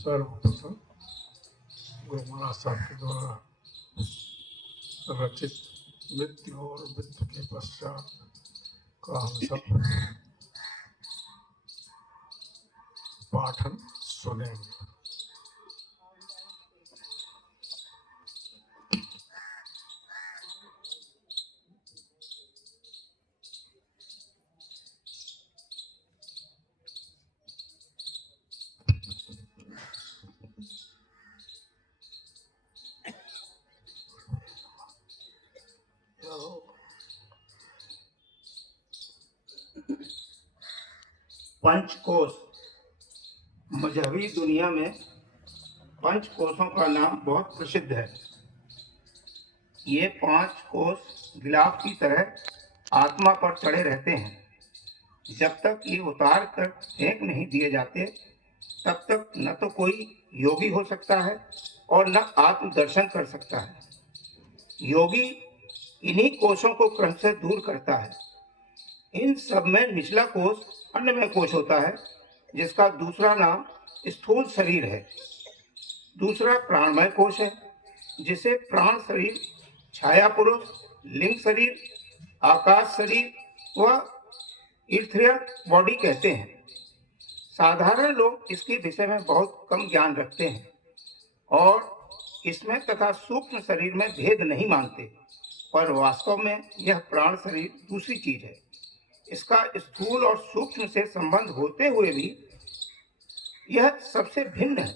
सर्वप्रथम गुरु महाराज साहब के द्वारा रचित मृत्यु और मृत्यु के पश्चात का हम सब पाठन सुनेंगे। पंचकोश। मजहबी दुनिया में पंचकोशों का नाम बहुत प्रसिद्ध है। ये 5 कोश गिलाफ की तरह आत्मा पर चढ़े रहते हैं। जब तक ये उतार कर फेंक नहीं दिए जाते तब तक न तो कोई योगी हो सकता है और न आत्मदर्शन कर सकता है। योगी इन्हीं कोशों को क्रमशः दूर करता है। इन सब में निचला कोश अन्नमय कोश होता है, जिसका दूसरा नाम स्थूल शरीर है। दूसरा प्राणमय कोश है, जिसे प्राण शरीर, छाया पुरुष, लिंग शरीर, आकाश शरीर व इथेरियल बॉडी कहते हैं। साधारण लोग इसके विषय में बहुत कम ज्ञान रखते हैं और इसमें तथा सूक्ष्म शरीर में भेद नहीं मानते, पर वास्तव में यह प्राण शरीर दूसरी चीज है। इसका स्थूल और सूक्ष्म से संबंध होते हुए भी यह सबसे भिन्न है।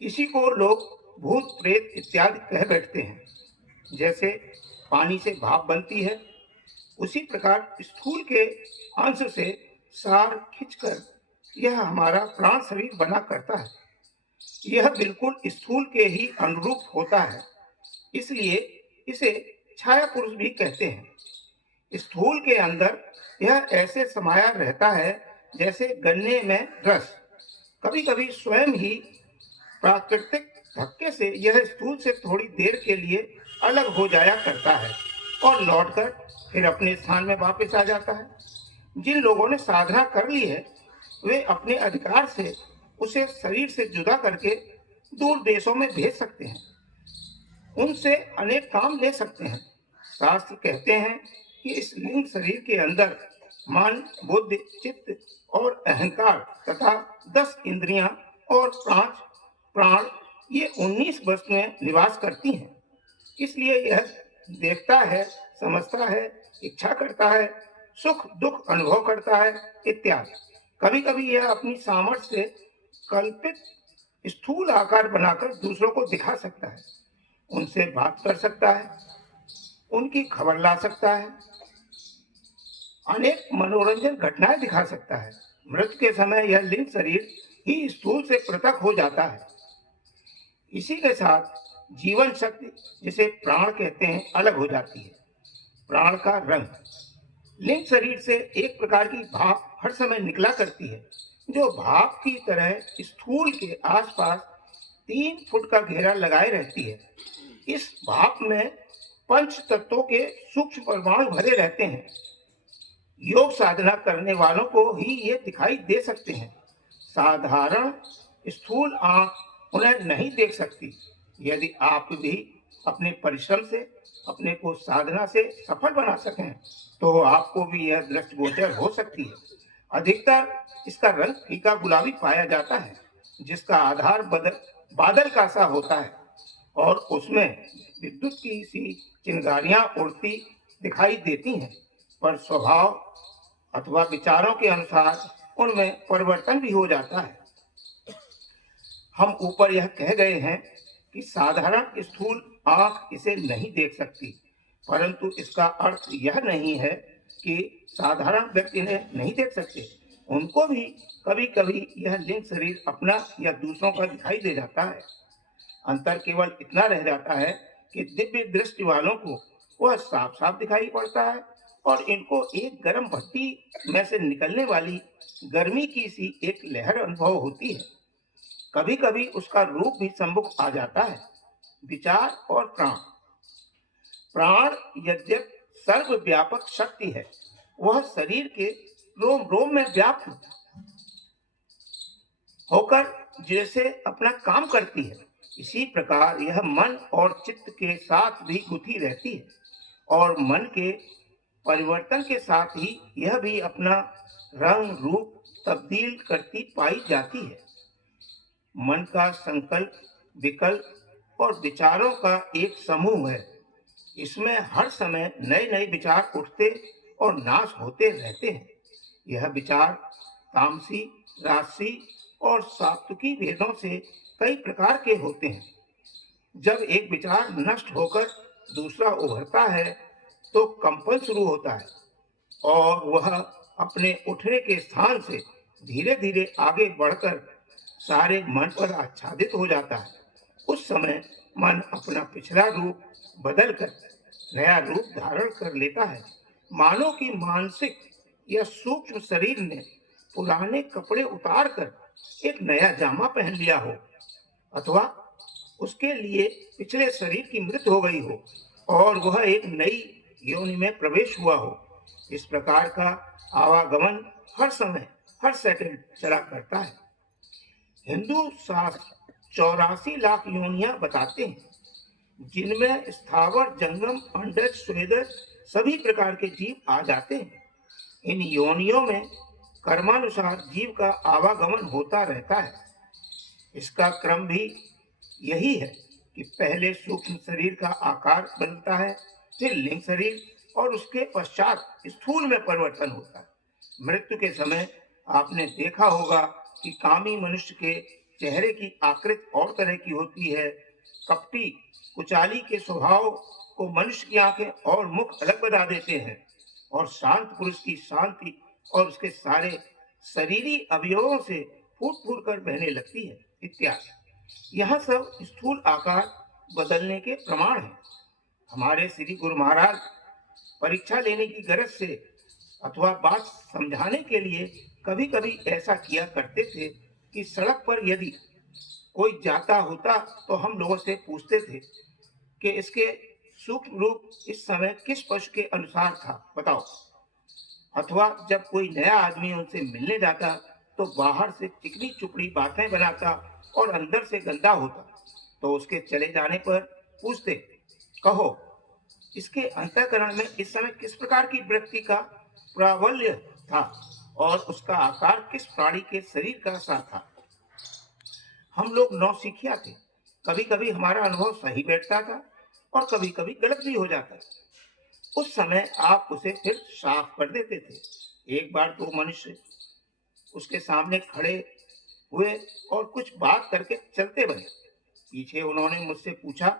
इसी को लोग भूत प्रेत इत्यादि कह बैठते हैं। जैसे पानी से भाप बनती है, उसी प्रकार स्थूल के अंश से सार खींचकर यह हमारा प्राण शरीर बना करता है। यह बिल्कुल स्थूल के ही अनुरूप होता है, इसलिए इसे छाया पुरुष भी कहते हैं। स्थूल के अंदर यह ऐसे समाया रहता है जैसे गन्ने में रस। कभी कभी स्वयं ही प्राकृतिक धक्के से यह स्थूल से थोड़ी देर के लिए अलग हो जाया करता है और लौटकर फिर अपने स्थान में वापस आ जाता है। जिन लोगों ने साधना कर ली है वे अपने अधिकार से उसे शरीर से जुदा करके दूर देशों में भेज सकते हैं। उनसे अनेक काम ले सकते हैं। शास्त्र कहते हैं कि इस लिंग शरीर के अंदर मन, बुद्धि, चित्त और अहंकार तथा 10 इंद्रियां और 5 प्राण, ये 19 वस्तुएं निवास करती हैं। इसलिए यह देखता है, समझता है, इच्छा करता है, सुख दुख अनुभव करता है इत्यादि। कभी कभी यह अपनी सामर्थ्य से कल्पित स्थूल आकार बनाकर दूसरों को दिखा सकता है, उनसे बात कर सकता है, उनकी खबर ला सकता है, अनेक मनोरंजन घटनाएं दिखा सकता है। मृत्यु के समय यह लिंग शरीर ही स्थूल से पृथक हो जाता है। इसी के साथ जीवन शक्ति, जिसे प्राण कहते हैं, अलग हो जाती है। प्राण का रंग लिंग शरीर से एक प्रकार की भाप हर समय निकला करती है, जो भाप की तरह स्थूल के आसपास 3 फुट का घेरा लगाए रहती है। इस भाप में पंच तत्वों के सूक्ष्म परमाणु भरे रहते हैं। योग साधना करने वालों को ही ये दिखाई दे सकते हैं। साधारण स्थूल आंख उन्हें नहीं देख सकती। यदि आप भी अपने परिश्रम से अपने को साधना से सफल बना सकें तो आपको भी यह दृष्टिगोचर हो सकती है। अधिकतर इसका रंग फीका गुलाबी पाया जाता है, जिसका आधार बादल का सा होता है और उसमें विद्युत की सी चिंगारियां उड़ती दिखाई देती हैं, पर स्वभाव अथवा विचारों के अनुसार उनमें परिवर्तन भी हो जाता है। हम ऊपर यह कह गए हैं कि साधारण स्थूल आंख इसे नहीं देख सकती, परंतु इसका अर्थ यह नहीं है कि साधारण व्यक्ति इन्हें नहीं देख सकते। उनको भी कभी कभी यह लिंग शरीर अपना या दूसरों का दिखाई दे जाता है। अंतर केवल इतना रह जाता है कि दिव्य दृष्टि वालों को वह साफ साफ दिखाई पड़ता है और इनको एक गर्म भट्टी में से निकलने वाली गर्मी की सी एक लहर अनुभव होती है। कभी कभी उसका रूप भी सम्मुख आ जाता है। विचार और प्राण। प्राण यद्यप सर्वव्यापक शक्ति है, वह शरीर के रोम रोम में व्याप्त होकर जैसे अपना काम करती है, इसी प्रकार यह मन और चित्त के साथ भी गुथी रहती है और मन के परिवर्तन के साथ ही यह भी अपना रंग रूप तब्दील करती पाई जाती है। मन का संकल्प, विकल्प और विचारों का एक समूह है। इसमें हर समय नए नए विचार उठते और नाश होते रहते हैं। यह विचार तामसी, राजसी और सात्विकी भेदों से कई प्रकार के होते हैं। जब एक विचार नष्ट होकर दूसरा उभरता है तो कंपन शुरू होता है और वह अपने उठने के स्थान से धीरे धीरे आगे बढ़कर सारे मन पर आच्छादित हो जाता है। उस समय मन अपना पिछला रूप बदलकर नया रूप धारण कर लेता है, मानो कि मानसिक या सूक्ष्म शरीर ने पुराने कपड़े उतारकर एक नया जामा पहन लिया हो, अथवा उसके लिए पिछले शरीर की मृत्यु हो गई हो और वह एक नई योनि में प्रवेश हुआ हो। इस प्रकार का आवागमन हर समय, हर सेकंड चला करता है। हिंदू शास्त्र 84 लाख योनियां बताते हैं, जिनमें स्थावर, जंगम, अंडज, स्वेदज सभी प्रकार के जीव आ जाते हैं। इन योनियों में कर्मानुसार जीव का आवागमन होता रहता है। इसका क्रम भी यही है कि पहले सूक्ष्म शरीर का आकार बदलता है, फिर लिंग शरीर और उसके पश्चात स्थूल में परिवर्तन होता है। मृत्यु के समय आपने देखा होगा कि कामी मनुष्य के चेहरे की आकृति और तरह की होती है। कपटी, कुचाली के स्वभाव को मनुष्य की आंखें और मुख अलग बता देते हैं और शांत पुरुष की शांति और उसके सारे शरीरी अवयवों से फूट फूट कर बहने लगती है इत्यादि। यह सब स्थूल आकार बदलने के प्रमाण हैं। हमारे श्री गुरु महाराज परीक्षा लेने की गरज से अथवा बात समझाने के लिए कभी कभी ऐसा किया करते थे कि सड़क पर यदि कोई जाता होता तो हम लोगों से पूछते थे कि इसके सूक्ष्म रूप इस समय किस पशु के अनुसार था, बताओ। अथवा जब कोई नया आदमी उनसे मिलने जाता तो बाहर से चिकनी चुपड़ी बातें बनाता और अंदर से गंदा होता, तो उसके चले जाने पर पूछते, कहो इसके अंतःकरण में इस समय किस प्रकार की वृत्ति का प्राबल्य था और उसका आकार किस प्राणी के शरीर का सा था। हम लोग नौसिखिया थे, कभी कभी हमारा अनुभव सही बैठता था और कभी कभी गलत भी हो जाता था। उस समय आप उसे फिर साफ कर देते थे। एक बार दो मनुष्य उसके सामने खड़े हुए और कुछ बात करके चलते बने। पीछे उन्होंने मुझसे पूछा,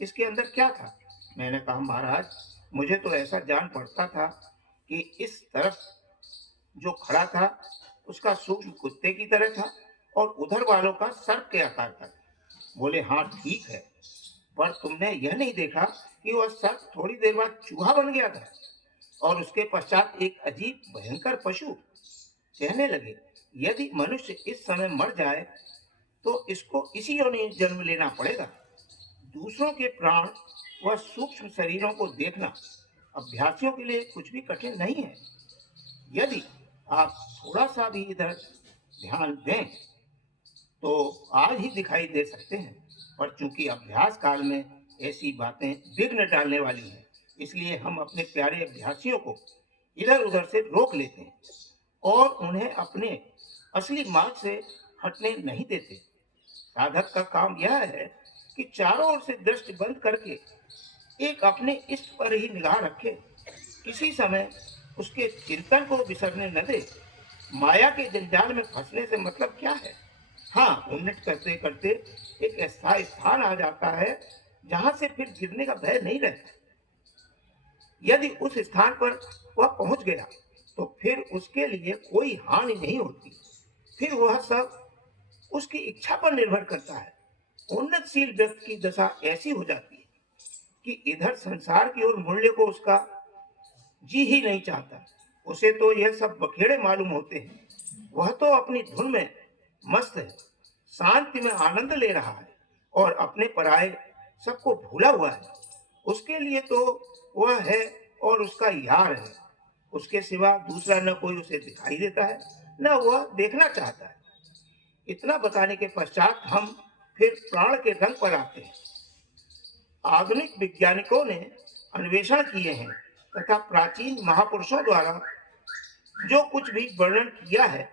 इसके अंदर क्या था? मैंने कहा, महाराज मुझे तो ऐसा जान पड़ता था कि इस तरफ जो खड़ा था उसका सूक्ष्म कुत्ते की तरह था और उधर वालों का सर्प के आकार का। बोले, हाँ ठीक है, पर तुमने यह नहीं देखा कि वह सर्प थोड़ी देर बाद चूहा बन गया था और उसके पश्चात एक अजीब भयंकर पशु। कहने लगे, यदि मनुष्य इस समय मर जाए तो इसको इसी योनि जन्म लेना पड़ेगा। दूसरों के प्राण व सूक्ष्म शरीरों को देखना अभ्यासियों के लिए कुछ भी कठिन नहीं है। यदि आप थोड़ा सा भी इधर ध्यान दें तो आज ही दिखाई दे सकते हैं, पर चूंकि अभ्यास काल में ऐसी बातें विघ्न डालने वाली हैं, इसलिए हम अपने प्यारे अभ्यासियों को इधर उधर से रोक लेते हैं और उन्हें अपने असली मार्ग से हटने नहीं देते। साधक का काम यह है कि चारों ओर से दृष्टि बंद करके एक अपने इष्ट पर ही निगाह रखे, किसी समय उसके चिंतन को बिसरने न दे। माया के जंजाल में फंसने से मतलब क्या है? हाँ, उन्नत करते करते एक ऐसा स्थान आ जाता है जहां से फिर गिरने का भय नहीं रहता। यदि उस स्थान पर वह पहुंच गया तो फिर उसके लिए कोई हानि नहीं होती। फिर वह सब उसकी इच्छा पर निर्भर करता है। उन्नतशील व्यक्ति की दशा ऐसी हो जाती है कि इधर संसार की ओर मुड़ने को उसका जी ही नहीं चाहता। उसे तो यह सब बखेड़े मालूम होते हैं। वह तो अपनी धुन में मस्त है, शांति में आनंद ले रहा है और अपने पराये सबको भूला हुआ है। उसके लिए तो वह है और उसका यार है। उसके सिवा दूसरा न कोई उसे दिखाई देता है, न वह देखना चाहता है। इतना बताने के पश्चात हम फिर प्राण के रंग पर आते हैं। आधुनिक वैज्ञानिकों ने अन्वेषण किए हैं तथा प्राचीन महापुरुषों द्वारा जो कुछ भी वर्णन किया है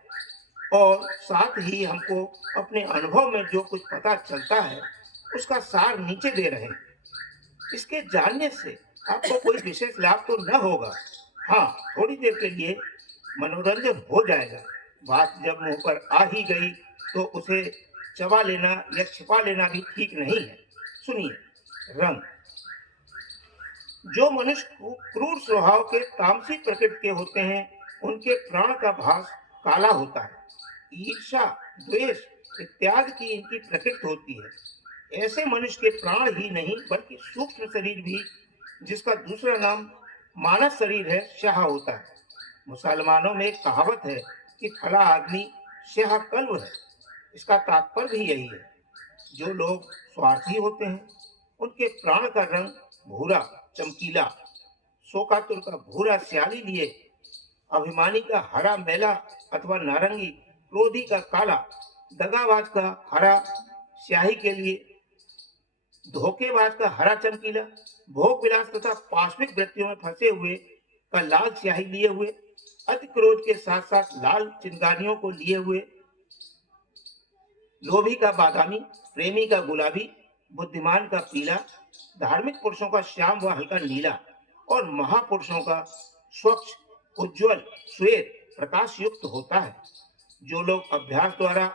और साथ ही हमको अपने अनुभव में जो कुछ पता चलता है उसका सार नीचे दे रहे हैं। इसके जानने से आपको कोई विशेष लाभ तो न होगा, हाँ थोड़ी देर के लिए मनोरंजन हो जाएगा। बात जब मुंह पर आ ही गई तो उसे चबा लेना या छिपा लेना भी ठीक नहीं है। सुनिए, रंग। जो मनुष्य क्रूर स्वभाव के तामसिक प्रकृति के होते हैं उनके प्राण का भास काला होता है। ईर्षा, द्वेष इत्यादि की इनकी प्रकृति होती है। ऐसे मनुष्य के प्राण ही नहीं बल्कि सूक्ष्म शरीर भी, जिसका दूसरा नाम मानस शरीर है, स्याह होता है। मुसलमानों में एक कहावत है कि फला आदमी स्याह कल्ब है। इसका तात्पर्य भी यही है। जो लोग स्वार्थी होते हैं उनके प्राण का रंग भूरा चमकीला, शोकातुर का भूरा स्याही लिए, अभिमानी का हरा मैला अथवा नारंगी, क्रोधी का काला, दगाबाज का हरा स्याही के लिए, धोखेबाज का हरा चमकीला, भोग विलास तथा पाशविक वृत्तियों में फंसे हुए का लाल स्याही लिए हुए, अति क्रोध के साथ साथ लाल चिंगारियों को लिए हुए, लोभी का बादामी, प्रेमी का गुलाबी, बुद्धिमान का पीला, धार्मिक पुरुषों का श्याम व हल्का नीला और महापुरुषों का स्वच्छ उज्जवल श्वेत प्रकाश युक्त होता है। जो लोग अभ्यास द्वारा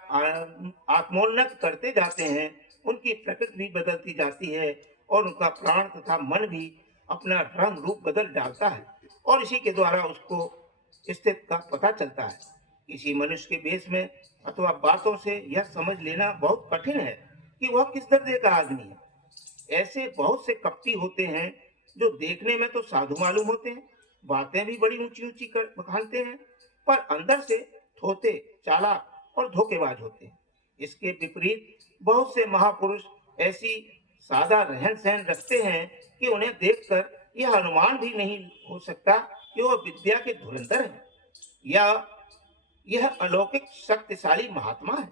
आत्मोन्नत करते जाते हैं उनकी प्रकृति भी बदलती जाती है और उनका प्राण तथा मन भी अपना रंग रूप बदल डालता है और इसी के द्वारा उसको स्थिति का पता चलता है। किसी मनुष्य के वेश में अथवा बातों से यह समझ लेना बहुत कठिन है कि वह किस दर्जे का आदमी है। ऐसे बहुत से कपटी होते हैं जो देखने में तो साधु मालूम होते हैं, बातें भी बड़ी ऊंची ऊंची कर बखानते हैं, पर अंदर से थोते, चालाक और धोखेबाज होते हैं। इसके विपरीत बहुत से महापुरुष ऐसी सादा रहन सहन रखते हैं कि उन्हें देखकर यह अनुमान भी नहीं हो सकता कि वह विद्या के धुरंधर हैं या यह अलौकिक शक्तिशाली महात्मा है।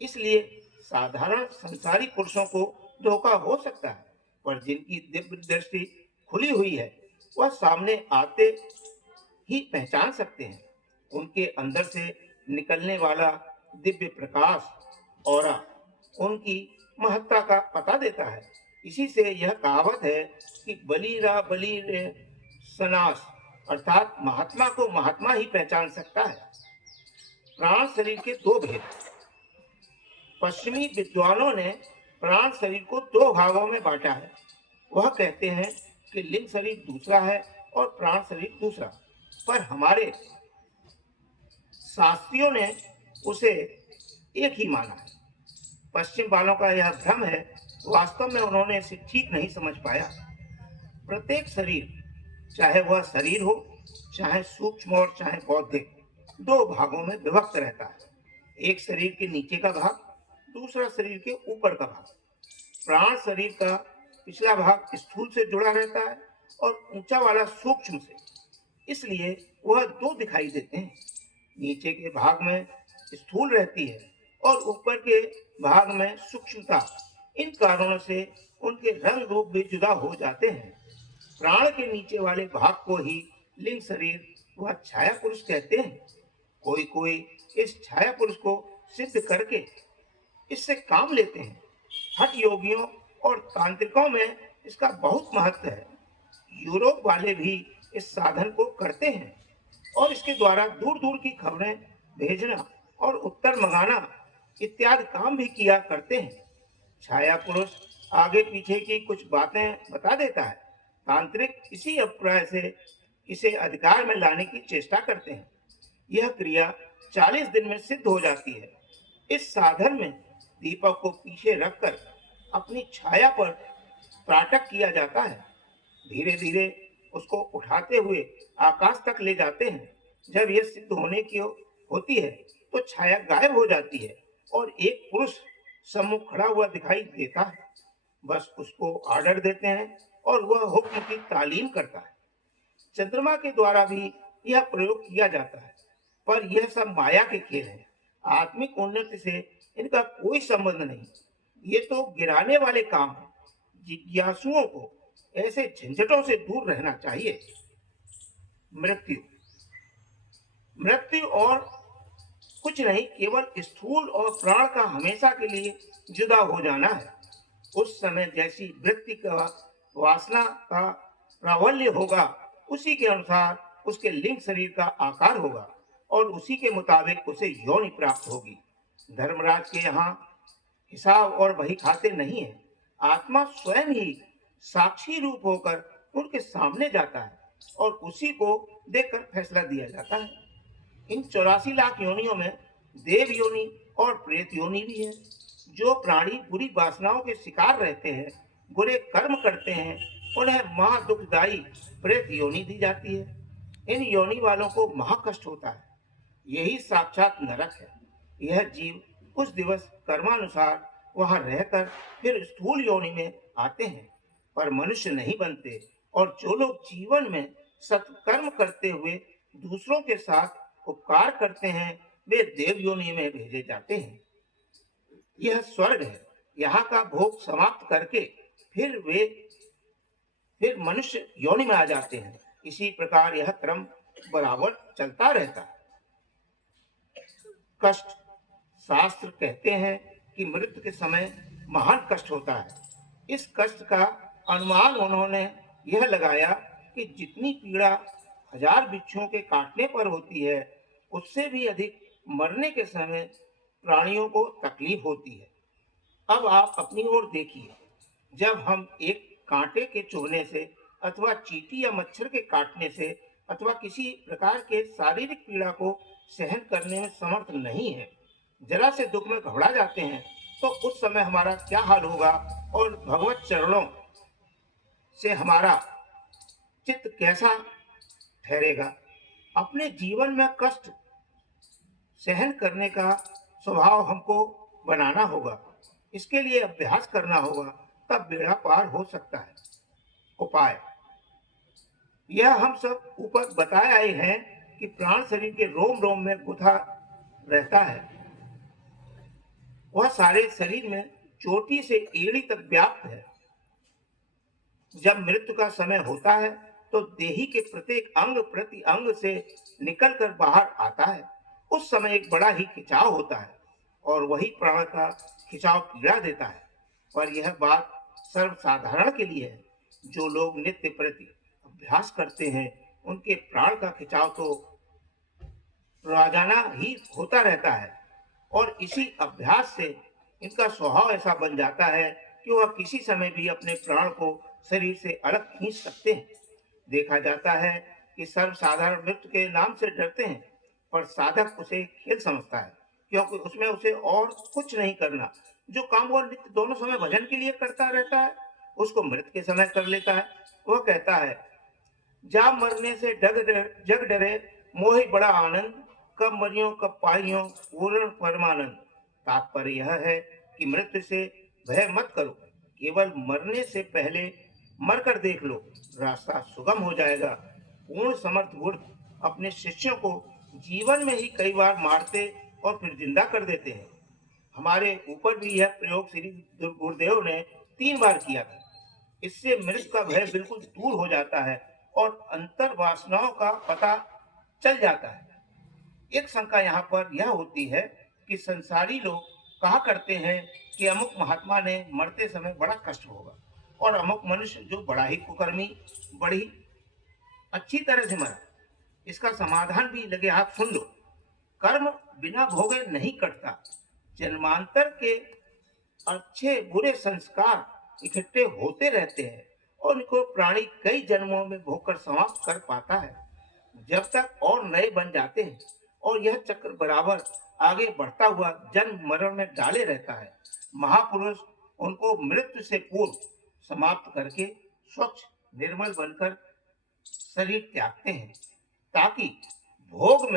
इसलिए साधारण संसारी पुरुषों को धोखा हो सकता है, पर जिनकी दिव्य दृष्टि खुली हुई है वह सामने आते ही पहचान सकते हैं। उनके अंदर से निकलने वाला दिव्य प्रकाश ऑरा उनकी महत्ता का पता देता है। इसी से यह कहावत है कि बली रे सनास, अर्थात महात्मा को महात्मा ही पहचान सकता है। प्राण शरीर के दो भेद। पश्चिमी विद्वानों ने प्राण शरीर को दो भागों में बांटा है। वह कहते हैं कि लिंग शरीर दूसरा है और प्राण शरीर दूसरा, पर हमारे शास्त्रियों ने उसे एक ही माना है। पश्चिम वालों का यह भ्रम है, वास्तव में उन्होंने इसे ठीक नहीं समझ पाया। प्रत्येक शरीर, चाहे वह शरीर हो, चाहे सूक्ष्म और चाहे बौद्धिक, दो भागों में विभक्त रहता है। एक शरीर के नीचे का भाग, दूसरा शरीर के ऊपर का भाग। प्राण शरीर का पिछला भाग स्थूल से जुड़ा रहता है और ऊंचा वाला सूक्ष्म से, इसलिए वह दो दिखाई देते हैं। नीचे के भाग में स्थूल रहती है और ऊपर के भाग में सूक्ष्मता। इन कारणों से उनके रंग रूप भी जुदा हो जाते हैं। प्राण के नीचे वाले भाग को ही लिंग शरीर व छाया पुरुष कहते हैं। कोई कोई इस छाया पुरुष को सिद्ध करके इससे काम लेते हैं। हठ योगियों और तांत्रिकों में इसका बहुत महत्व है। यूरोप वाले भी इस साधन को करते हैं और इसके द्वारा दूर दूर की खबरें भेजना और उत्तर मंगाना इत्यादि काम भी किया करते हैं। छाया पुरुष आगे पीछे की कुछ बातें बता देता है। तांत्रिक इसी अभिप्राय से इसे अधिकार में लाने की चेष्टा करते हैं। यह क्रिया 40 दिन में सिद्ध हो जाती है। इस साधन में दीपक को पीछे रखकर अपनी छाया पर त्राटक किया जाता है। धीरे धीरे उसको उठाते हुए आकाश तक ले जाते हैं। जब यह सिद्ध होने की होती है तो छाया गायब हो जाती है और एक पुरुष सम्मुख खड़ा हुआ दिखाई देता है। बस उसको आर्डर देते हैं और वह हुक्म की तालीम करता है। चंद्रमा के द्वारा भी यह प्रयोग किया जाता है, पर यह सब माया के खेल है। आत्मिक उन्नति से इनका कोई संबंध नहीं। ये तो गिराने वाले काम है। जिज्ञासुओं को ऐसे झंझटों से दूर रहना चाहिए। मृत्यु मृत्यु और कुछ नहीं, केवल स्थूल और प्राण का हमेशा के लिए जुदा हो जाना है। उस समय जैसी वृत्ति का वासना का प्राबल्य होगा, उसी के अनुसार उसके लिंग शरीर का आकार होगा और उसी के मुताबिक उसे योनि प्राप्त होगी। धर्मराज के यहाँ हिसाब और बही खाते नहीं है। आत्मा स्वयं ही साक्षी रूप होकर उनके सामने जाता है और उसी को देखकर फैसला दिया जाता है। इन 84 लाख योनियों में देव योनि और प्रेत योनि भी है। जो प्राणी बुरी वासनाओं के शिकार रहते हैं, बुरे कर्म करते हैं, उन्हें महादुखदायी प्रेत योनि दी जाती है। इन योनि वालों को महाकष्ट होता है। यही साक्षात नरक है। यह जीव कुछ दिवस कर्मानुसार वहां रहकर फिर स्थूल योनि में आते हैं, पर मनुष्य नहीं बनते। और जो लोग जीवन में सत्कर्म करते हुए दूसरों के साथ उपकार करते हैं, वे देव योनि में भेजे जाते हैं। यह स्वर्ग है। यहाँ का भोग समाप्त करके फिर मनुष्य योनि में आ जाते हैं। इसी प्रकार यह क्रम बराबर चलता रहता है। कष्ट शास्त्र कहते हैं कि मृत्यु के समय महान कष्ट होता है। इस कष्ट का अनुमान उन्होंने यह लगाया कि जितनी पीड़ा 1000 बिच्छुओं के काटने पर होती है, उससे भी अधिक मरने के समय प्राणियों को तकलीफ होती है। अब आप अपनी ओर देखिए। जब हम एक कांटे के चुभने से अथवा चींटी या मच्छर के काटने से अथवा किसी प्रकार के शारीरिक पीड़ा को सहन करने में समर्थ नहीं है, जरा से दुख में घबरा जाते हैं, तो उस समय हमारा क्या हाल होगा और भगवत चरणों से हमारा चित्त कैसा ठहरेगा। अपने जीवन में कष्ट सहन करने का स्वभाव हमको बनाना होगा। इसके लिए अभ्यास करना होगा, तब बेड़ा पार हो सकता है। उपाय यह हम सब ऊपर बताए आए हैं कि प्राण शरीर के रोम रोम में गुथा रहता है। वह सारे शरीर में चोटी से एड़ी तक व्याप्त है। जब मृत्यु का समय होता है तो देही के प्रत्येक अंग प्रति अंग से निकलकर बाहर आता है। उस समय एक बड़ा ही खिंचाव होता है और वही प्राण का खिंचाव पीड़ा देता है। पर यह बात सर्वसाधारण के लिए है। जो लोग नित्य प्रति अभ्यास करते हैं, उनके प्राण का खिंचाव तो रोजाना ही होता रहता है और इसी अभ्यास से इनका स्वभाव ऐसा बन जाता है कि वह किसी समय भी अपने प्राण को शरीर से अलग खींच सकते हैं। देखा जाता है कि सर्वसाधारण मृत्यु के नाम से डरते हैं, पर साधक उसे खेल समझता है, क्योंकि उसमें उसे और कुछ नहीं करना। जो काम वह नित्य दोनों समय भजन के लिए करता रहता है, उसको मृत्यु के समय कर लेता है। वह कहता है, जा मरने से जग डरे मोहि बड़ा आनंद, कब मरियो कब पाइयो पूर्ण परमानंद। तात्पर्य यह है कि मृत्यु से भय मत करो, केवल मरने से पहले मरकर देख लो, रास्ता सुगम हो जाएगा। पूर्ण समर्थ गुरु अपने शिष्यों को जीवन में ही कई बार मारते और फिर जिंदा कर देते हैं। हमारे ऊपर भी यह प्रयोग श्री गुरुदेव ने 3 बार किया था। इससे मृत्यु का भय बिल्कुल दूर हो जाता है और अंतर वासनाओं का पता चल जाता है। एक शंका यहाँ पर यह होती है कि संसारी लोग कहा करते हैं कि अमुक महात्मा ने मरते समय बड़ा कष्ट होगा और अमुक मनुष्य जो बड़ा ही कुकर्मी बड़ी अच्छी तरह से मरा। इसका समाधान भी लगे हाथ सुन लो। कर्म बिना भोगे नहीं कटता। जन्मांतर के अच्छे बुरे संस्कार इकट्ठे होते रहते हैं और इनको प्राणी कई जन्मों में भोगकर समाप्त कर पाता है, जब तक और नए बन जाते हैं। और यह चक्र बराबर आगे बढ़ता हुआ जन्म मरण में डाले रहता है। महापुरुष उनको मृत्यु से पूर्व समाप्त करके स्वच्छ निर्मल बनकर शरीर त्यागते हैं, ताकि भोग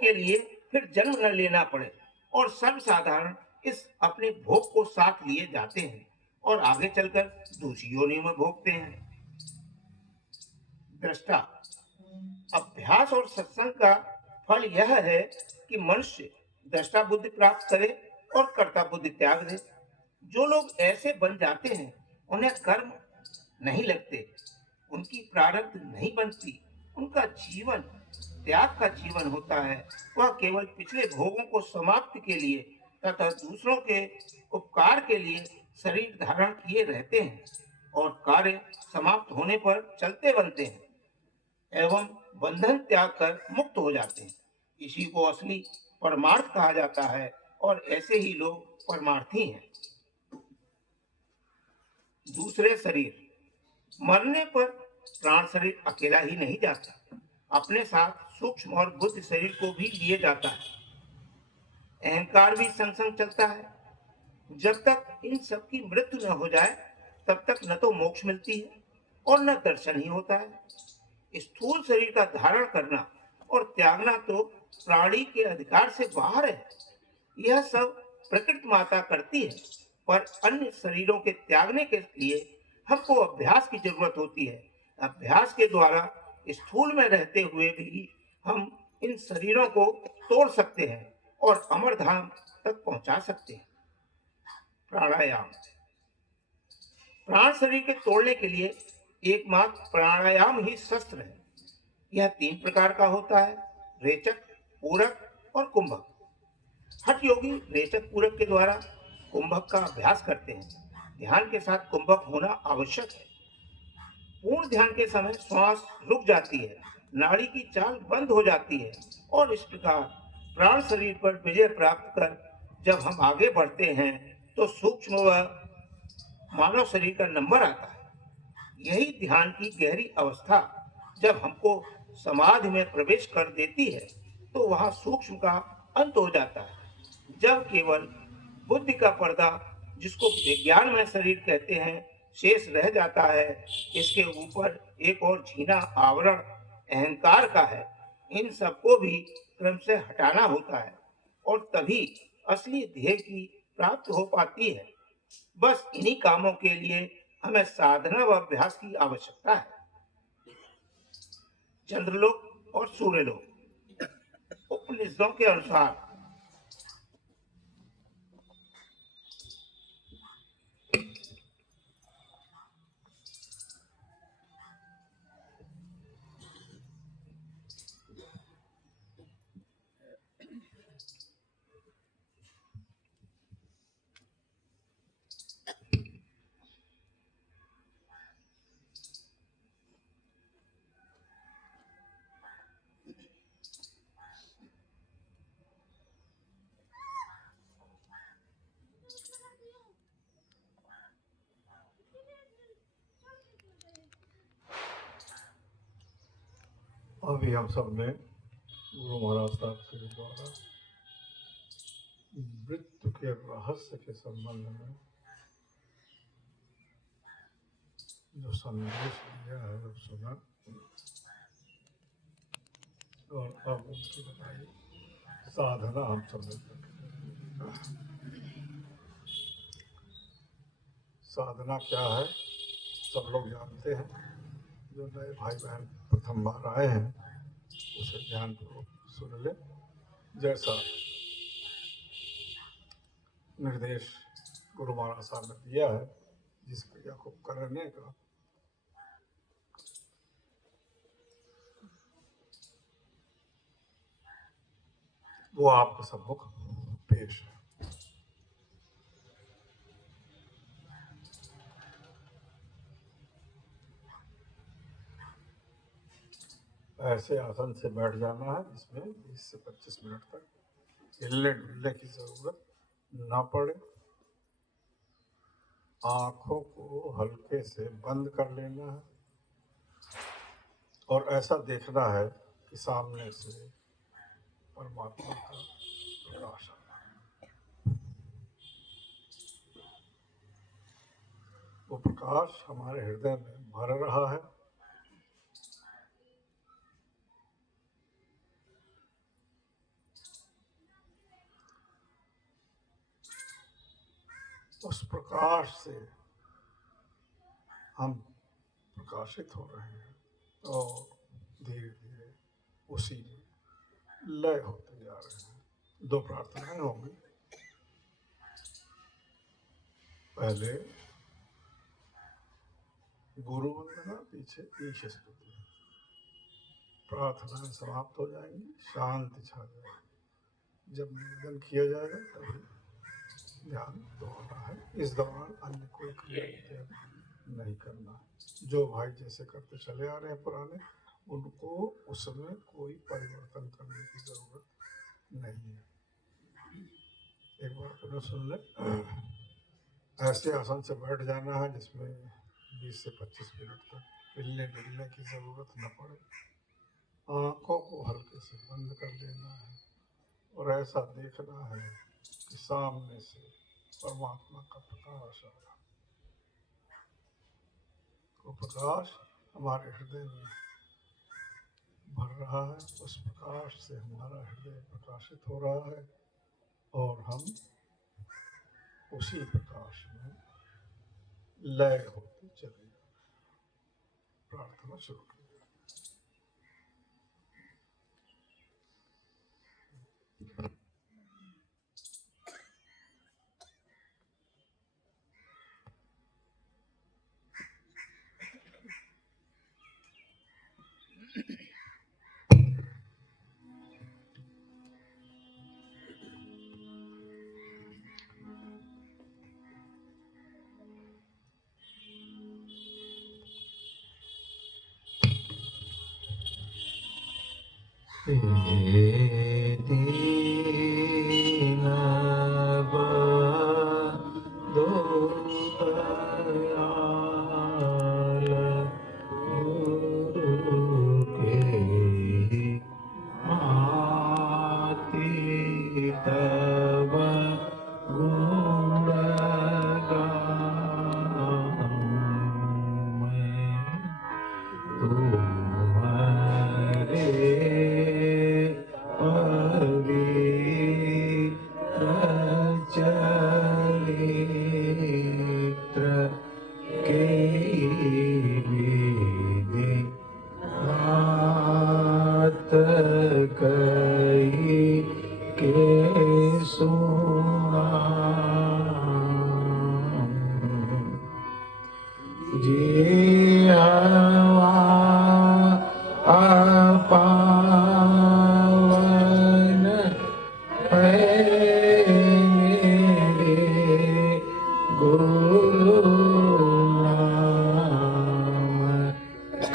के लिए फिर जन्म न लेना पड़े। और सर्वसाधारण इस अपने भोग को साथ लिए जाते हैं और आगे चलकर दूसरी योनियों में भोगते हैं। दृष्टा, अभ्यास और सत्संग का फल यह है कि मनुष्य दृष्टा बुद्धि प्राप्त करे और कर्ता बुद्धि त्याग दे। जो लोग ऐसे बन जाते हैं उन्हें कर्म नहीं लगते, उनकी प्रारब्ध नहीं बनती, उनका जीवन त्याग का जीवन होता है। वह केवल पिछले भोगों को समाप्त के लिए तथा दूसरों के उपकार के लिए शरीर धारण किए रहते हैं और कार्य समाप्त होने पर चलते बनते हैं एवं बंधन त्याग कर मुक्त हो जाते हैं। इसी को असली परमार्थ कहा जाता है और ऐसे ही लोग परमार्थी हैं। दूसरे शरीर। मरने पर प्राण शरीर अकेला ही नहीं जाता, अपने साथ सूक्ष्म और बुद्ध शरीर को भी लिए जाता है। अहंकार भी संग संग चलता है। जब तक इन सब की मृत्यु न हो जाए तब तक न तो मोक्ष मिलती है और न दर्शन ही होता है। स्थूल शरीर का धारण करना और त्यागना तो प्राणी के अधिकार से बाहर है। यह सब प्रकृति माता करती है, पर अन्य शरीरों के त्यागने के लिए हमको अभ्यास की जरूरत होती है। अभ्यास के द्वारा स्थूल में रहते हुए भी हम इन शरीरों को तोड़ सकते हैं और अमरधाम तक पहुंचा सकते हैं। प्राणायाम। प्राण शरीर के तोड़ने के लिए एकमात्र प्राणायाम ही शस्त्र है। यह 3 प्रकार का होता है: रेचक, पूरक और कुंभक। हठ योगी रेचक पूरक के द्वारा कुंभक का अभ्यास करते हैं। ध्यान के साथ कुंभक होना आवश्यक है। पूर्ण ध्यान के समय श्वास रुक जाती है, नाड़ी की चाल बंद हो जाती है और इस प्रकार प्राण शरीर पर विजय प्राप्त कर जब हम आगे बढ़ते हैं तो सूक्ष्म व मानव शरीर का नंबर आता है। यही ध्यान की गहरी अवस्था जब हमको समाधि में प्रवेश कर देती है तो वहां सूक्ष्म का अंत हो जाता है। जब केवल बुद्धि का पर्दा, जिसको विज्ञान में शरीर कहते हैं, शेष रह जाता है, इसके ऊपर एक और झीना आवरण अहंकार का है। इन सबको भी क्रम से हटाना होता है और तभी असली ध्येय की प्राप्ति हो पाती है। बस इन्हीं कामों के लिए हमें साधना व अभ्यास की आवश्यकता है। चंद्रलोक और सूर्यलोक। उपनिषदों के अनुसार अभी हम सब ने गुरु महाराज साहब के द्वारा मृत्यु के रहस्य के संबंध में जो संदेश दिया है वो सुना और अब उनकी बताई साधना हम सब ने साधना क्या है सब लोग जानते हैं। जो नए भाई बहन प्रथम बार आए हैं उसे ध्यान पूर्वक सुन ले। जैसा निर्देश गुरु महाराज साहब ने दिया है जिस क्रिया को करने का, वो आपके सम्मुख पेश है। ऐसे आसन से बैठ जाना है जिसमें 20 से 25 मिनट तक हिलने डुलने की जरूरत ना पड़े। आंखों को हल्के से बंद कर लेना है और ऐसा देखना है कि सामने से परमात्मा का प्रकाश आ रहा है। वो प्रकाश हमारे हृदय में भर रहा है। उस प्रकाश से हम प्रकाशित हो रहे हैं और धीरे धीरे उसी में लय होते जा रहे हैं। दो प्रार्थनाएं होंगी। पहले गुरु वंदना, पीछे ईश स्तुति। प्रार्थनाएं समाप्त हो जाएंगी, शांति छा जाएगी। जब निवेदन किया जाएगा तभी ध्यान दोहराना है। इस दौरान अन्य कोई क्रिया नहीं करना है। जो भाई जैसे करते चले आ रहे हैं पुराने, उनको उसमें कोई परिवर्तन करने की जरूरत नहीं है। एक बार फिर सुन ले। ऐसे आसन से बैठ जाना है जिसमें 20 से 25 मिनट तक हिलने डुलने की जरूरत न पड़े। आंखों को हल्के से बंद कर देना है और ऐसा देखना है कि सामने से परमात्मा का प्रकाश आ रहा है। वो प्रकाश हमारे हृदय में भर रहा है। उस प्रकाश से हमारा हृदय प्रकाशित हो रहा है और हम उसी प्रकाश में लय होते चले जाते। प्रार्थना शुरू करें।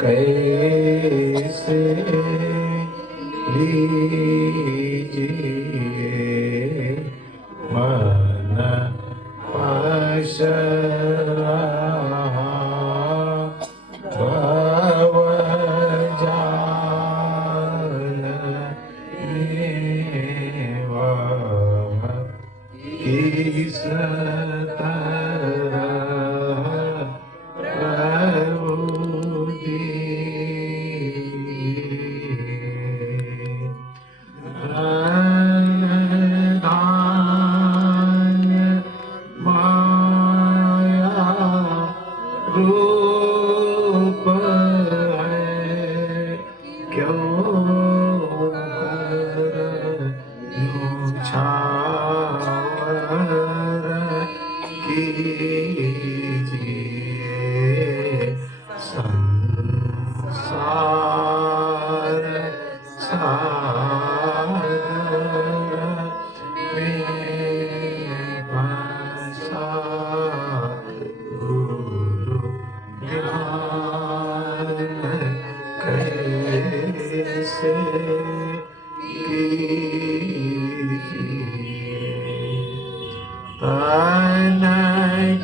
कैसे लीजिए मन पशरा भव जाल एवं किस तरह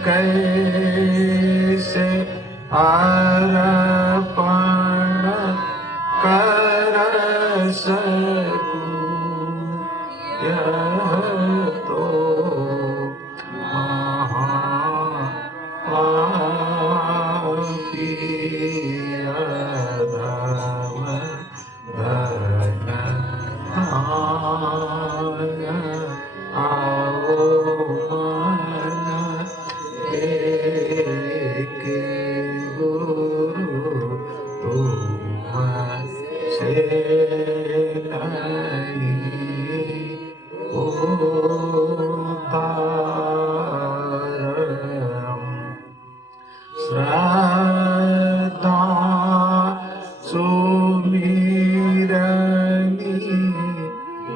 कैसे अर्पण कर सकूं, यह तो महापापी अधम धन आओ मन एक गुरु तुम से नहीं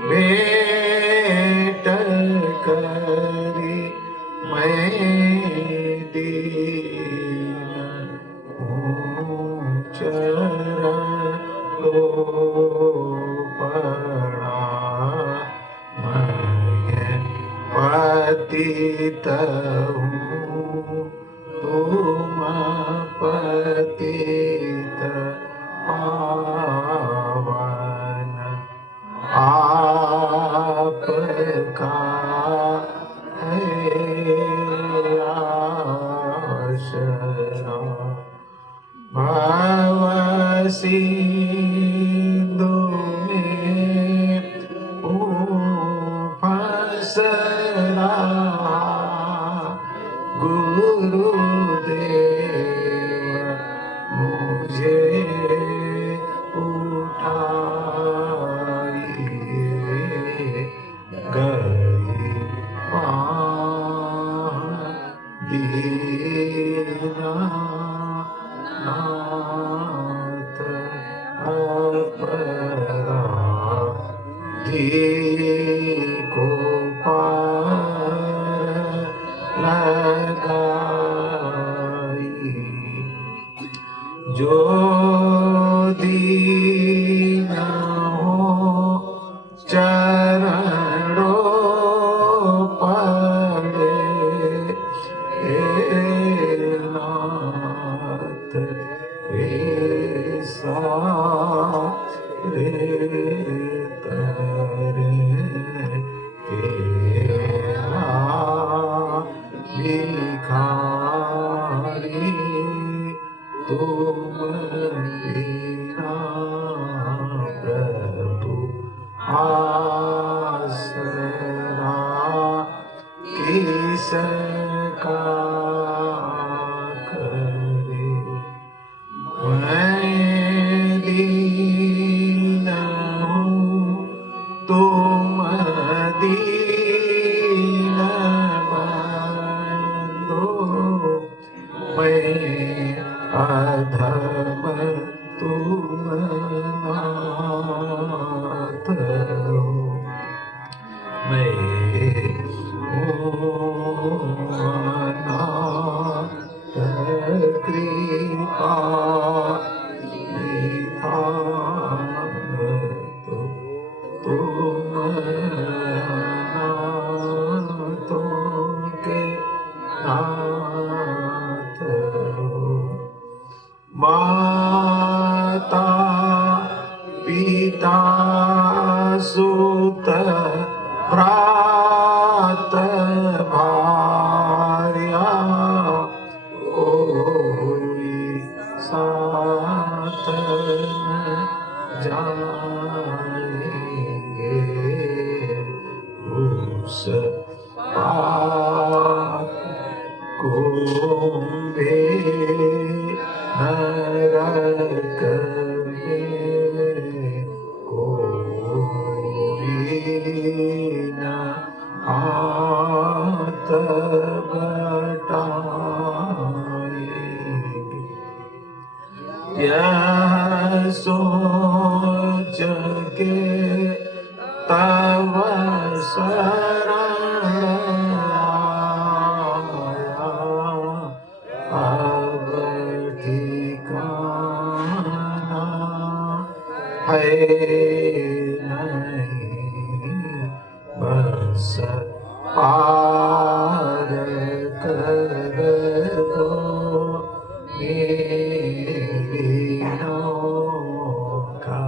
भेंट करी मैं दीन हूँ चरणों पड़ा मैं पतित हूँ तुम पतित पावन आपका है आशरा भव सिंधु में फंस रहा गुरुदेव मुझे उठाइए गई दीनानाथ अपराधी को पार लगाई जो दीन हो चरणों पड़े हे नाथ रे सारे तरे तेरा भिखारी तुम बिना प्रभु आसरा किसका करे मैं दीन हूँ तुम दीन बंधो मैं अधम तुम नाथ हो मैं अनाथ कृपा निधान तो तुम अनाथों के नाथ हो माता पिता सुत भ्रात भार्या कोई साथ न जाएंगे उस पाप को नरक में कोई न हाथ बटाएंगे यह सोच के तब शरण आया अब ठिकाना है नहीं बस पार कर दो मेरी नौका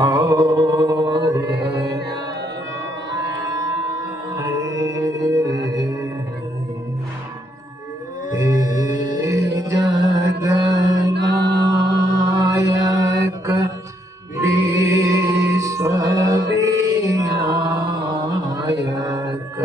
और हे जगन्नायक विश्वविनायक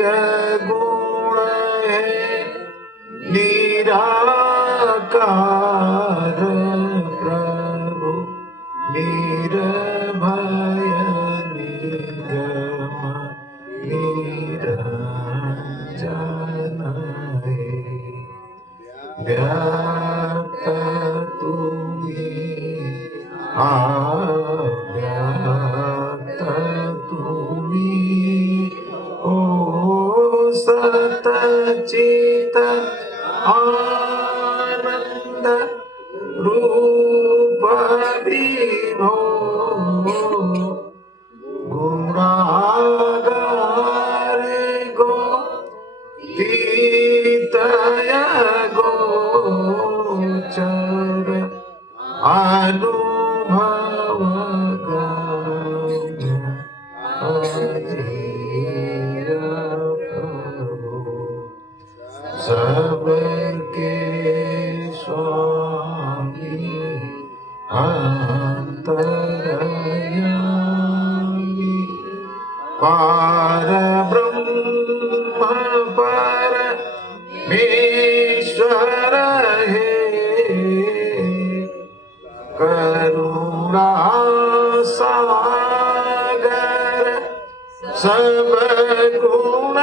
निर्गुण है निराकार प्रभु निर्भय निर्गम निरंजन है व्याप्त तुम्हें अव्याप्त तुम्हें ओ सतचित आनंद रूप विभो गुणागार गो तीतय गोचर अनुभव गम्य अजेय प्रभु सबके स्वामी अंतर्यामी पार ब्रह्म परमेश्वर है करुणा सागर सब गुण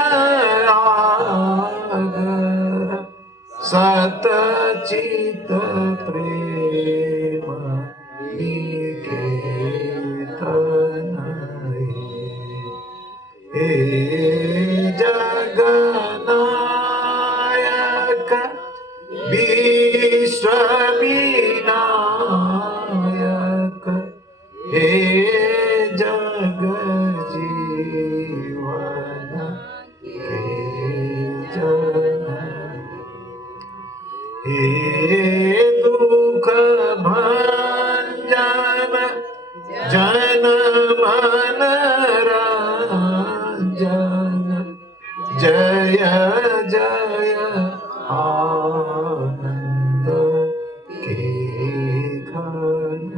आगर सतचित प्रेम निकेतन हे जगन्नायक विश्वविनायक हे जग जीवन हे जनक हे दुख भंजन जन मन रंजन जय जय आनंद के घन